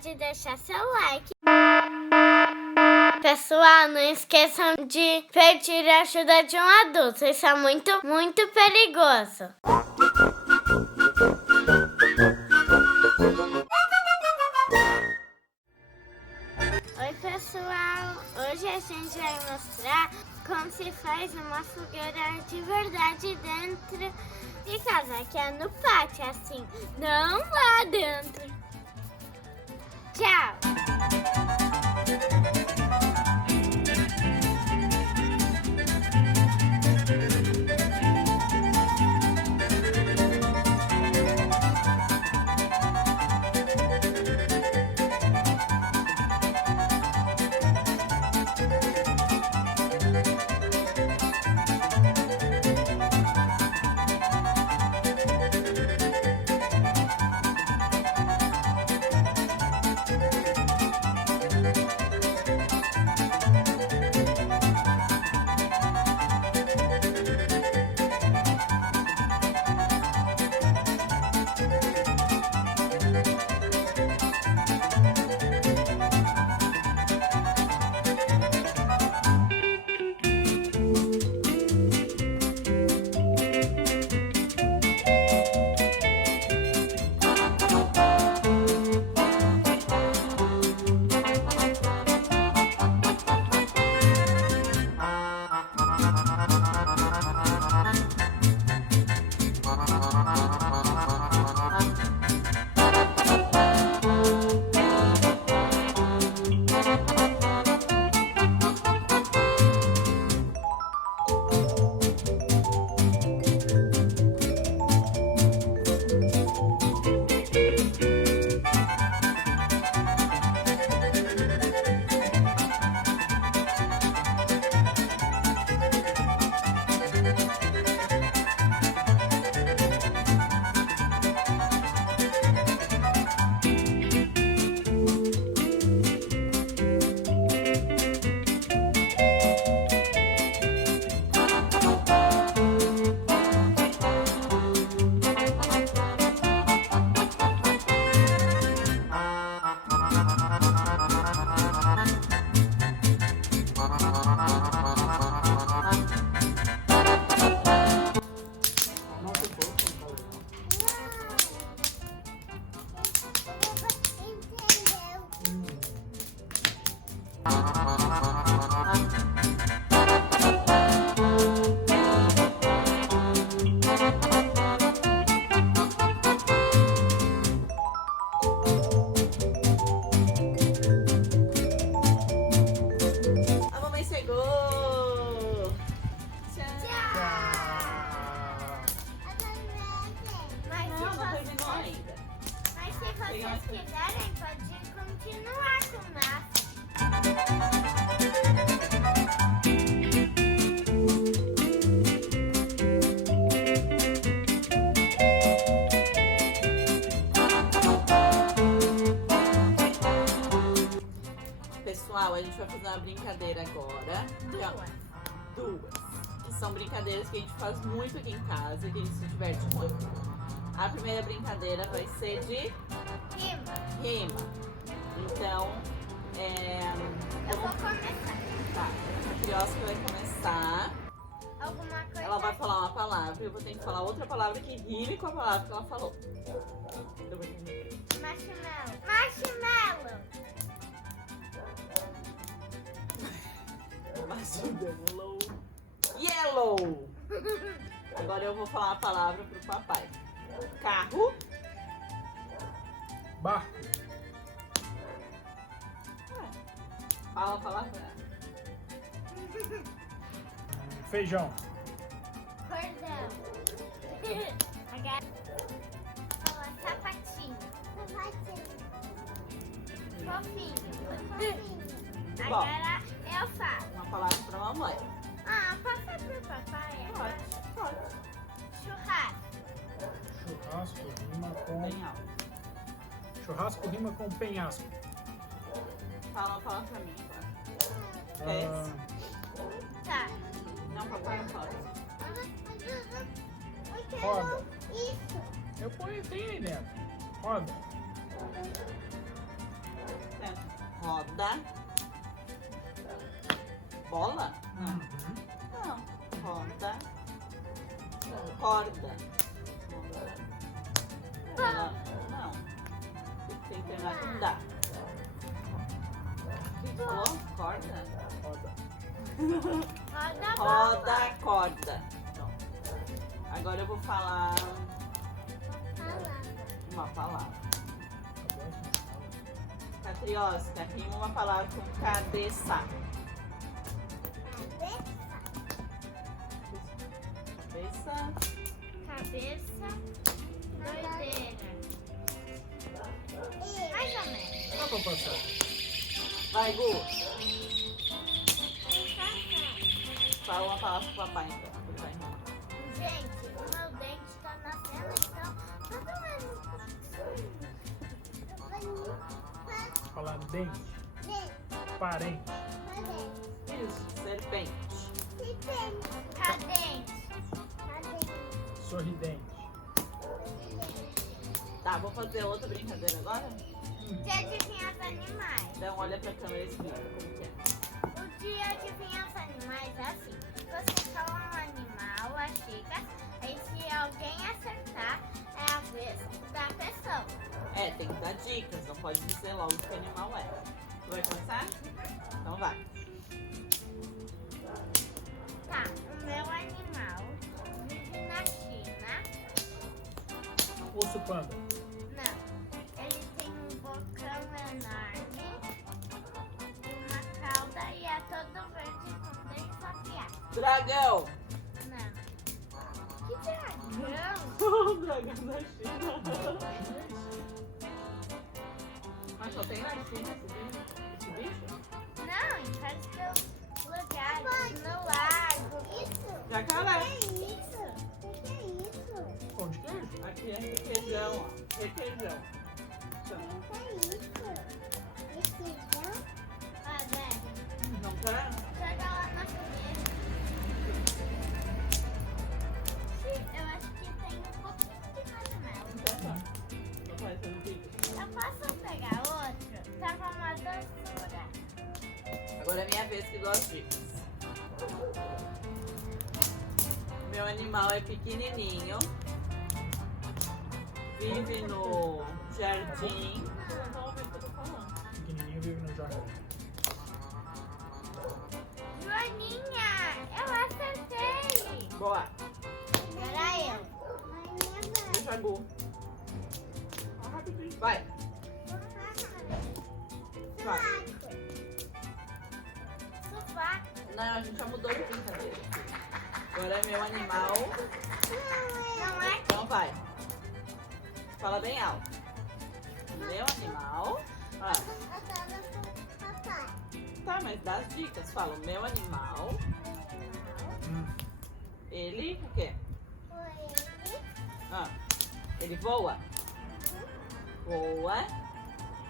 pode deixar seu like. Pessoal, não esqueçam de pedir ajuda de um adulto. Isso é muito, muito perigoso. Oi, pessoal! Hoje a gente vai mostrar como se faz uma fogueira de verdade dentro de casa, que é no pátio, assim, não lá dentro. Tchau! Se vocês quiserem, pode continuar com nós. Pessoal, a gente vai fazer uma brincadeira agora. Duas. Que são brincadeiras que a gente faz muito aqui em casa e que a gente se diverte muito. A primeira brincadeira vai ser de rima. Então, eu vou começar. Tá, a Criosca vai começar. Alguma coisa. Ela vai falar uma palavra e eu vou ter que falar outra palavra que rime com a palavra que ela falou. Marshmallow. Marshmallow. Marshmallow. Yellow. Agora eu vou falar a palavra pro papai. Carro. Barco. Fala a palavra. Feijão. Cordão. Agora fala sapatinho. Fofinho. Agora eu falo. Uma palavra pra mamãe. Passa pro papai. Pode. Churrasco. Churrasco rima com... Bem alto. Churrasco rima com penhasco. Fala uma palavra pra mim agora. Ah, Tá. Não, papai não pode. roda. Isso. Eu ponho, tem aí dentro. Roda. Roda. Bola? Não. Uhum. Não. Roda. Corda. Não. Tem que terminar com dá. O que falou? Corda? Roda. Roda, Roda, corda. Então, agora eu vou falar uma palavra. Catriosca, rima uma palavra com cabeça. Cabeça. cabeça, doideira. Mais ou menos. Dá pra passar. Vai, Gu. Fala uma palavra pro papai, então. Ele vai rimar. Gente, o meu dente tá nascendo, então tá doendo. Falar dente. Parente. Isso, serpente. Cadente. Sorridente. Tá, vou fazer outra brincadeira agora? De adivinhar os animais. Então olha pra câmera e explica como que é. O de adivinhar os animais é assim. Você fala um animal, a dica, aí se alguém acertar, é a vez da pessoa. É, tem que dar dicas, não pode dizer logo que animal é. Tu vai começar? Então vai. Tá, o meu animal vive na China. Urso panda. Não, ele tem um bocão enorme, uma cauda e é todo verde com dentes afiados. Dragão! Não. Que dragão? O dragão da China. Mas só tem na China esse bicho? Não, em vários lugares, no lago. Isso? Jacaré. isso? O que é isso? Pão de queijo. Aqui é requeijão, ó. Requeijão. Chama. Ah, velho, Não quer? joga lá na fogueira. Eu acho que tem um pouquinho de marshmallow. Não quer, tá? Não faz um vídeo. Eu posso pegar outro? Tava uma doçura. Agora é minha vez que dou as dicas. Meu animal é pequenininho. Vive no jardim. Não ouviu o que eu tô falando. Pequenininho vive no jardim. Joaninha, eu acertei. Boa. Agora eu. Deixa a Gu. Vai. Vai. Sovaco. Não, a gente já mudou de brincadeira. Agora é meu animal. Não é? Então vai. Fala bem alto. Meu animal. Ah, tá, mas dá as dicas. Fala, o meu animal. Ele o quê? Ah, ele voa? Voa.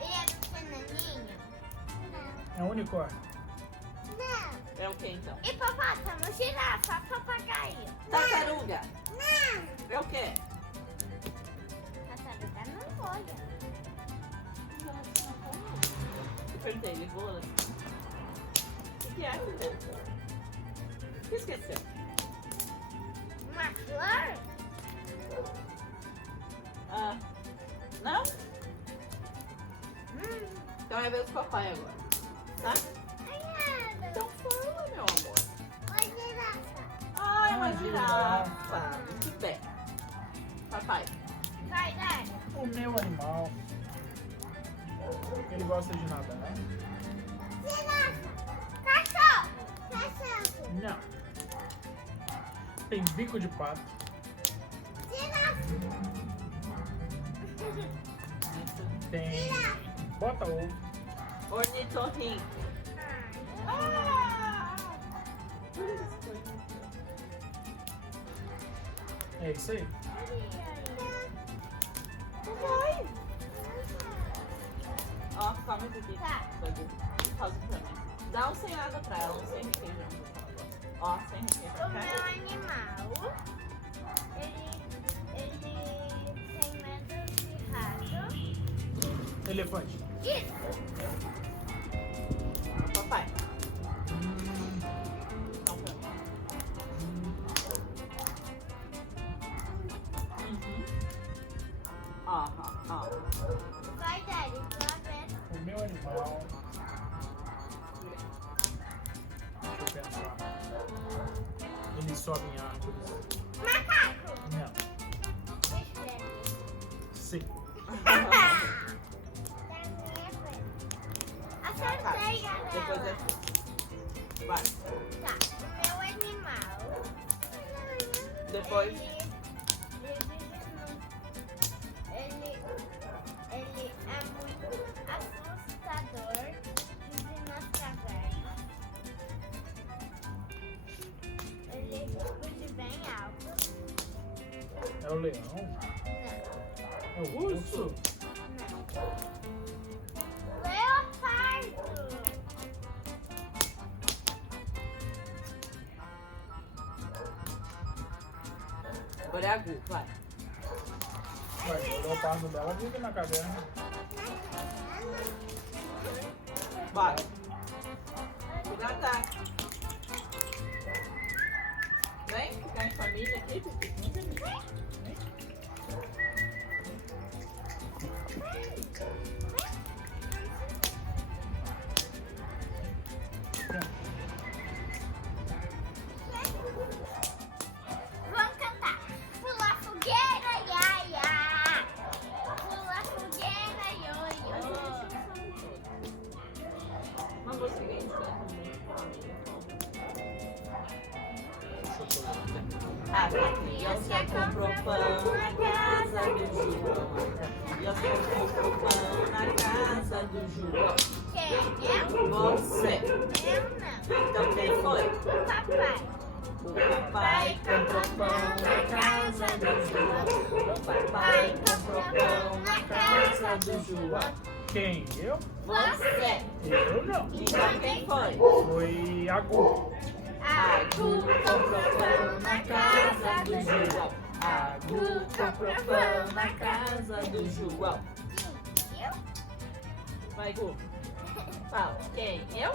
Ele é pequenininho? É um unicórnio. Não. É o quê então? Hipopótamo, girafa, papagaio. Tartaruga. Não. É o quê? Tartaruga não voa. Eu perguntei, ele voa? O que é? O que esqueceu? Uma flor? Ah, não? Então é ver o papai agora, tá? Ganhada. Então fala, meu amor. Uma girafa. Ah, é uma Ah, girafa. girafa. Muito bem. Papai. Vai, Dani. O meu animal. Ele gosta de nadar. Girafa. Cachorro. Cachorro. Não. Tem bico de pato. Girafa. Tem. Bota ovo. Ornitorrinco. Ah. É isso aí. Vai. Ó, calma aqui. Tá. Faz pra mim. Dá um sem nada pra ela, um sem requeijão. Ó, sem requeijão. O Quer? meu animal, ele tem medo de rato. Elefante. Isso! Vai, Daddy, tua vez. O meu animal. Deixa eu pensar. Ele sobe em árvores. Macaco. Não. Deixa eu ver. Sim. Da minha vez. Acertei, Depois galera. Vai. Tá, o meu animal. Depois. Ele é muito assustador. Vive nas cavernas. Ele vive bem alto. É o leão? Não, É o urso? não. Leopardo. Agora é a Gu, vai. Mas o leopardo dela vive na caverna. Vai. Nada. Vem ficar em família aqui, Pipi. Vamos cantar. Pula fogueira, ia, ia. Pula fogueira, io, io. Uma música que a gente canta muito em família. A criança comprou pão na casa do João. Criança comprou pão na casa do João. Quem? Eu? Você. Eu não. Então quem foi? O papai. O papai comprou pão na casa do João. O papai comprou pão na casa do João. Quem? Eu? Você. Eu não. Então quem foi? Foi a Gu. A Gu comprou pão na casa do João. A Gu comprou pão na casa do João. Eu? Vai, Gu. Fala. Quem? Eu?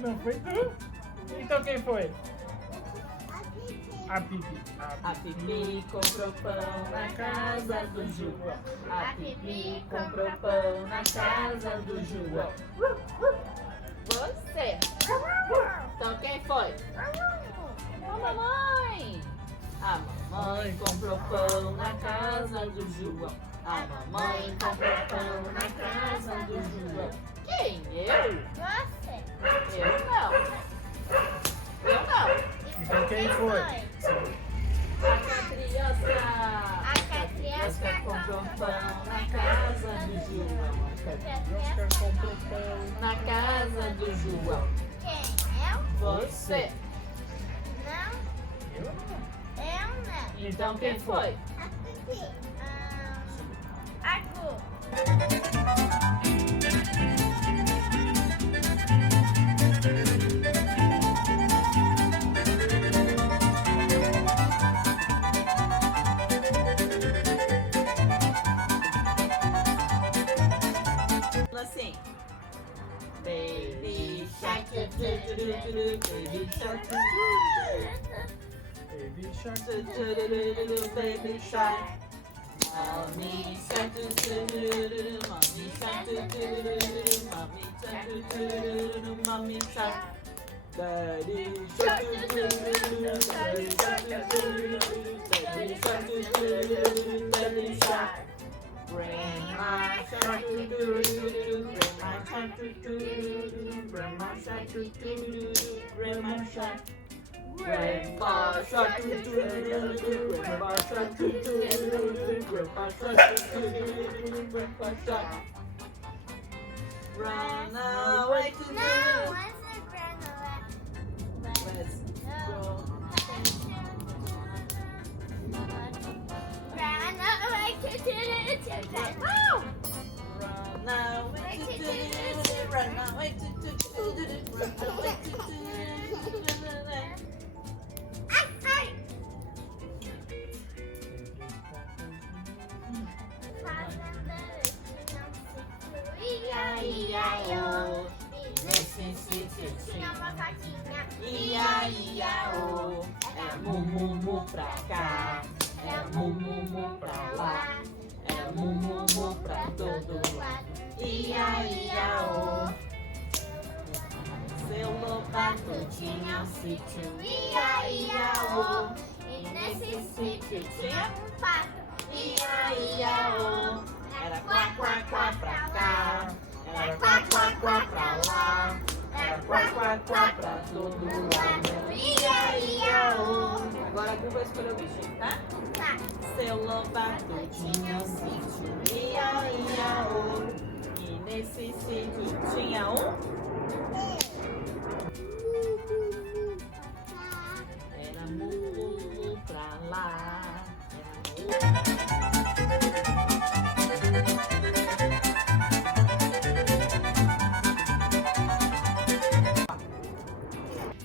Não foi tu? Então quem foi? A Pipi. A Pipi comprou pão na casa do João. A Pipi comprou pão na casa do João. Você. Então quem foi? A mamãe. A mamãe comprou pão na casa do João. A mamãe comprou pão na casa do João. Quem? Eu? Você. Eu não. Eu não. Então quem foi? A criança. A criança comprou pão na casa do João. Oscar comprou pão. Na casa do João. Quem? Eu? Você. Não. Eu não. Eu não. Então quem foi? A Gu. Assim. Baby shark, baby shark, Baby Shark. baby shark. Mommy shark, mommy shark, mommy shark. Daddy shark, daddy shark, daddy shark. Grandma shark, grandma shark, grandma shark, grandma shark. Grandma shark, grandma shark, grandma shark. Run away to Não, essa é granola. Let's go. Granola que tira. Run away to run away to run away to Ai. Ia-ia-ô. E nesse sítio tinha uma vaquinha. Ia, ia, ô. É mu, mu, mu pra cá. É mu, mu, mu pra lá. Era mu, mu, mu pra todo lado. Ia, ia, ô. Seu Lobato tinha um sítio. Ia, ia, ô. E nesse sítio tinha um pato. Ia, ia, ô. Era quá, quá, quá pra cá. Era quá, quá, quá pra lá. Era quá, quá, quá pra todo lado. Ia, ia, ô. Agora a Gu vai escolher o bichinho, tá? Tá. Seu Lobato tinha um sítio. Ia, ia, ô. E nesse sítio tinha um. Era mu, mu, mu pra lá. Era mu.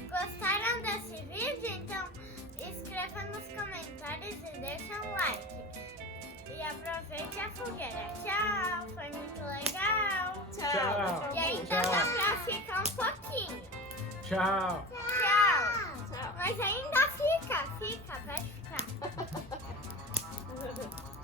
Gostaram desse vídeo? Então escreva nos comentários e deixa um like. E aproveite a fogueira. Tchau, foi muito legal. Tchau. E ainda dá pra ficar um pouquinho. Tchau. Tchau. Tchau. Mas ainda fica, pode ficar. Tchau.